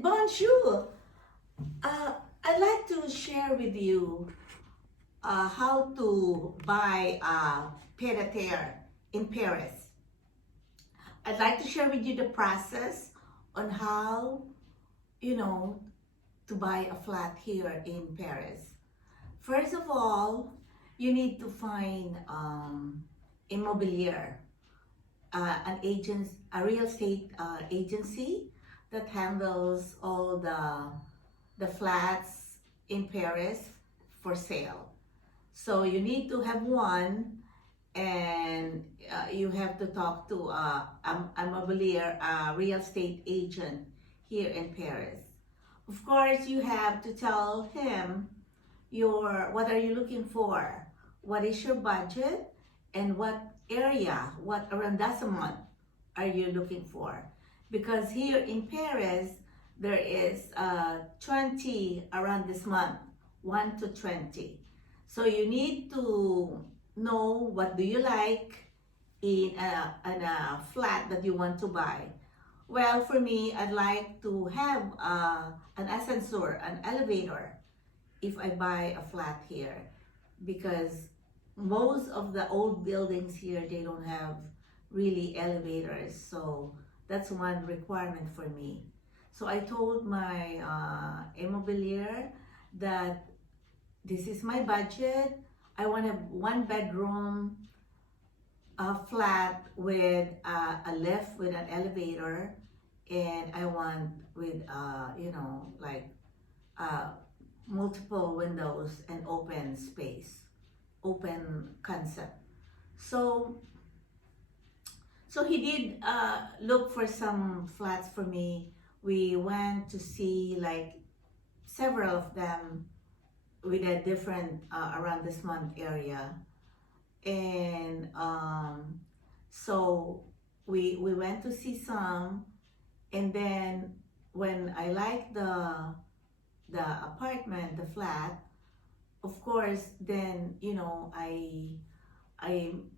Bonjour. I'd like to share with you how to buy a pied-à-terre in Paris. I'd like to share with you the process on how, you know, to buy a flat here in Paris. First of all, you need to find immobilier, a real estate agency that handles all the flats in Paris for sale. So you need to have one, and you have to talk to a mobilier, a real estate agent here in Paris. Of course, you have to tell him what are you looking for, what is your budget, and what area, what arrondissement are you looking for. Because here in Paris, there is 20 around this month, 1 to 20. So you need to know what do you like in a flat that you want to buy. Well, for me, I'd like to have an ascensor, an elevator, if I buy a flat here, because most of the old buildings here, they don't have really elevators. So that's one requirement for me. So I told my immobilier that this is my budget. I want a 1 bedroom flat with a lift with an elevator, and I want with like multiple windows and open space, open concept. So he did look for some flats for me. We went to see like several of them with a different around this month area, and so we went to see some, and then when I liked the apartment, the flat, of course, then I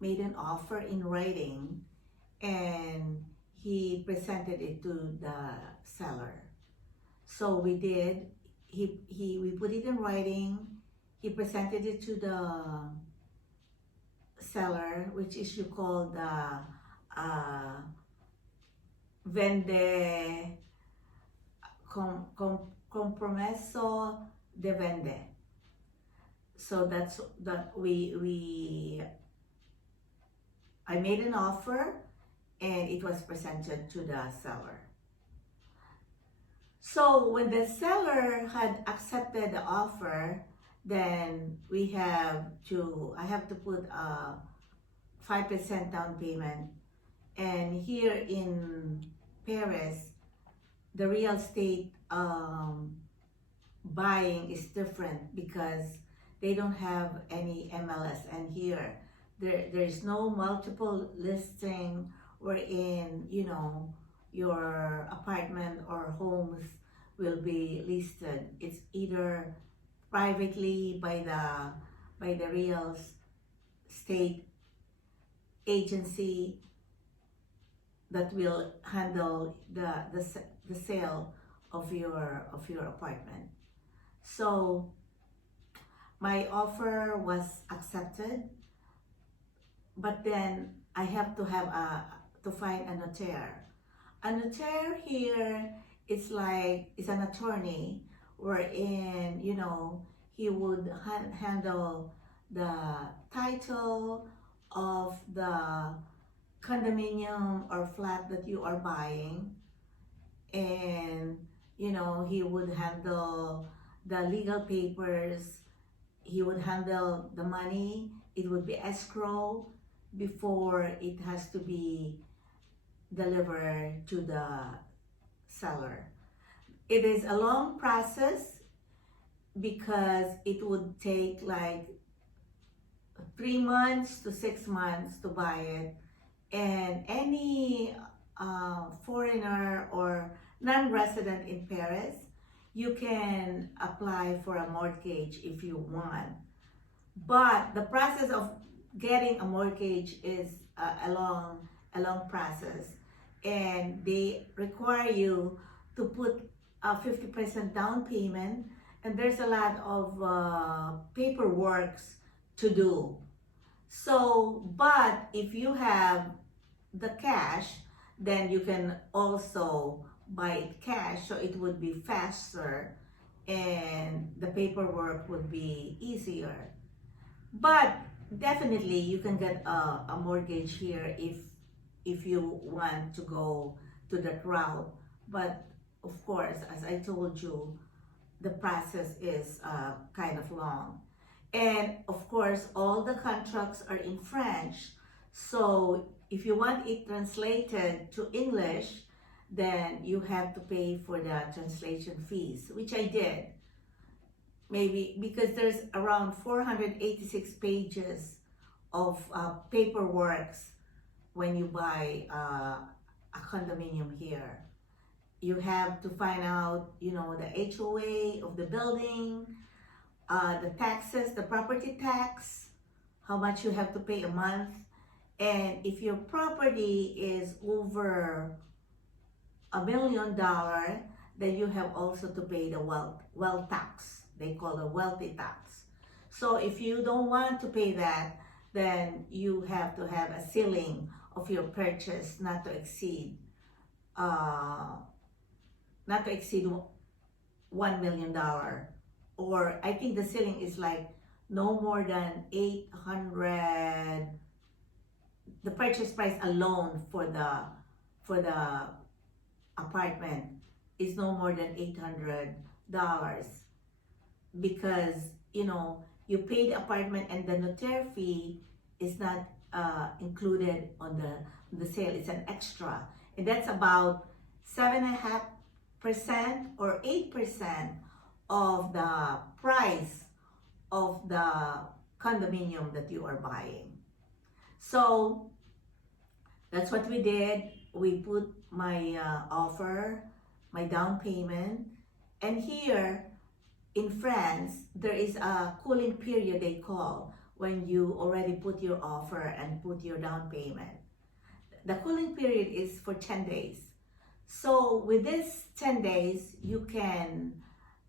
made an offer in writing, and he presented it to the seller. So we did. We put it in writing. He presented it to the seller, which is you call the vende compromesso de vende. So that's that I made an offer, and it was presented to the seller. So when the seller had accepted the offer, then I have to put a 5% down payment. And here in Paris, the real estate buying is different because they don't have any MLS, and here there is no multiple listing wherein your apartment or homes will be listed. It's either privately by the real estate agency that will handle the sale of your apartment. So my offer was accepted, but then I have to have to find a notaire. A notaire here is an attorney wherein he would handle the title of the condominium or flat that you are buying, and he would handle the legal papers. He would handle the money. It would be escrow before it has to be delivered to the seller. It is a long process because it would take like 3 months to 6 months to buy it, and any foreigner or non-resident in Paris, you can apply for a mortgage if you want. But the process of getting a mortgage is a long process, and they require you to put 50% down payment, and there's a lot of paperwork to do. So, but if you have the cash, then you can also buy it cash, so it would be faster and the paperwork would be easier. But definitely you can get a mortgage here if you want to go to that route. But of course, as I told you, the process is kind of long. And of course, all the contracts are in French. So if you want it translated to English, then you have to pay for the translation fees, which I did. Maybe because there's around 486 pages of paperwork when you buy a condominium here. You have to find out, you know, the HOA of the building, the taxes, the property tax, how much you have to pay a month. And if your property is over $1 million, then you have also to pay the wealth tax. They call the wealthy tax. So if you don't want to pay that, then you have to have a ceiling of your purchase not to exceed $1 million, or I think the ceiling is like no more than 800. The purchase price alone for the apartment is no more than $800, because you know you pay the apartment and the notaire fee is not included on the sale. It's an extra, and that's about 7.5% or 8% of the price of the condominium that you are buying. So that's what we did. We put my offer, my down payment, and here in France, there is a cooling period they call when you already put your offer and put your down payment. The cooling period is for 10 days. So with this 10 days, you can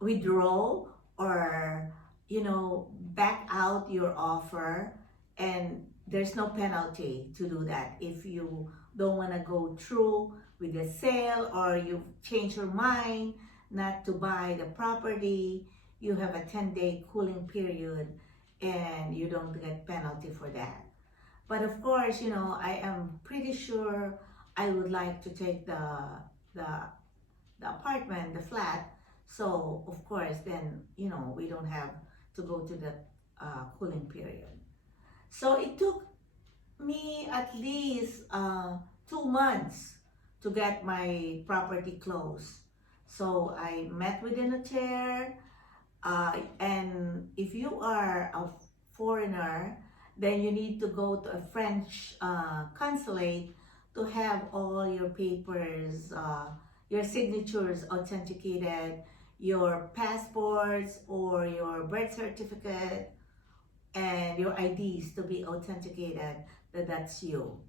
withdraw or, you know, back out your offer, and there's no penalty to do that. If you don't want to go through with the sale or you change your mind not to buy the property, you have a 10-day cooling period and you don't get penalty for that. But of course, you know, I am pretty sure I would like to take the apartment, the flat. So of course, then, you know, we don't have to go to the cooling period. So it took me at least 2 months to get my property closed. So I met with the notaire, and if you are a foreigner, then you need to go to a French consulate to have all your papers, your signatures authenticated, your passports or your birth certificate, and your IDs to be authenticated that that's you.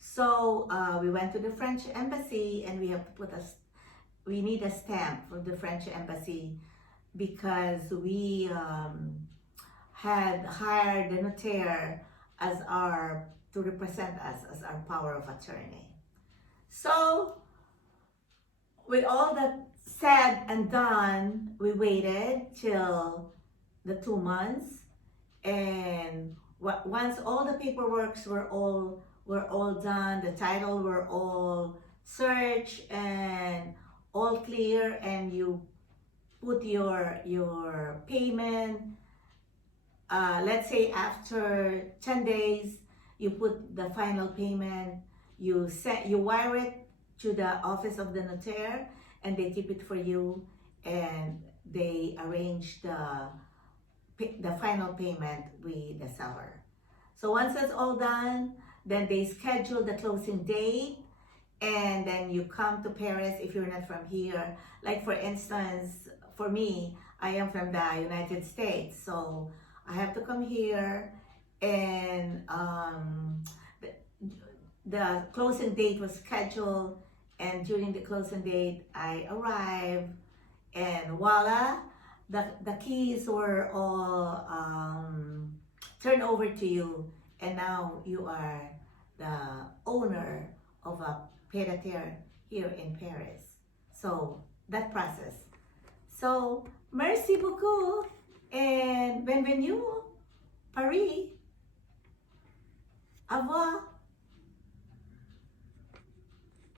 So we went to the French embassy, and we have to we need a stamp from the French embassy because we had hired the notaire as to represent us as our power of attorney. So with all that said and done, we waited till the 2 months, and once all the paperwork were all done, the title were all searched and all clear, and you put your payment, let's say after 10 days, you put the final payment, you wire it to the office of the notaire, and they keep it for you, and they arrange the final payment with the seller. So once that's all done, then they schedule the closing date, and then you come to Paris if you're not from here. Like for instance, for me, I am from the United States, so I have to come here, and the closing date was scheduled, and during the closing date, I arrived, and voila, the keys were all turned over to you, and now you are the owner of a pied-à-terre here in Paris. So that process. So merci beaucoup and bienvenue Paris. Au revoir.